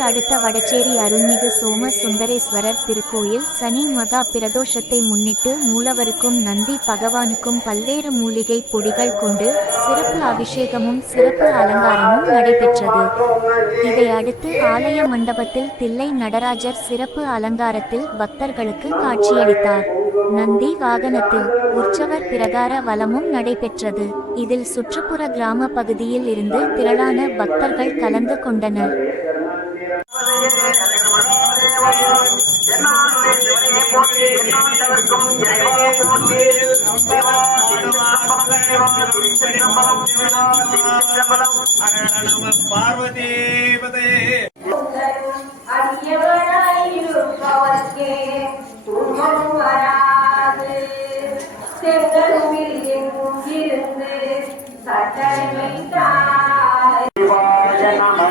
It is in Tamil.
திருப்பூர் அடுத்த வடச்சேரி அருள்மிகு சோம சுந்தரேஸ்வரர் திருக்கோயில் சனி மகா பிரதோஷத்தை முன்னிட்டு மூலவருக்கும் நந்தி பகவானுக்கும் பல்வேறு மூலிகை பொடிகள் கொண்டு சிறப்பு அபிஷேகமும் சிறப்பு அலங்காரமும் நடைபெற்றது. இதை அடுத்து ஆலய மண்டபத்தில் தில்லை நடராஜர் சிறப்பு அலங்காரத்தில் பக்தர்களுக்கு காட்சியளித்தார். நந்தி வாகனத்தில் உற்சவர் பிரகார வலமும் நடைபெற்றது. இதில் சுற்றுப்புற கிராம பகுதியில் இருந்து திரளான பக்தர்கள் கலந்து கொண்டனர். பார்வதீபதே அடியவராயிருப்பவர்க்கே துன்பம் நம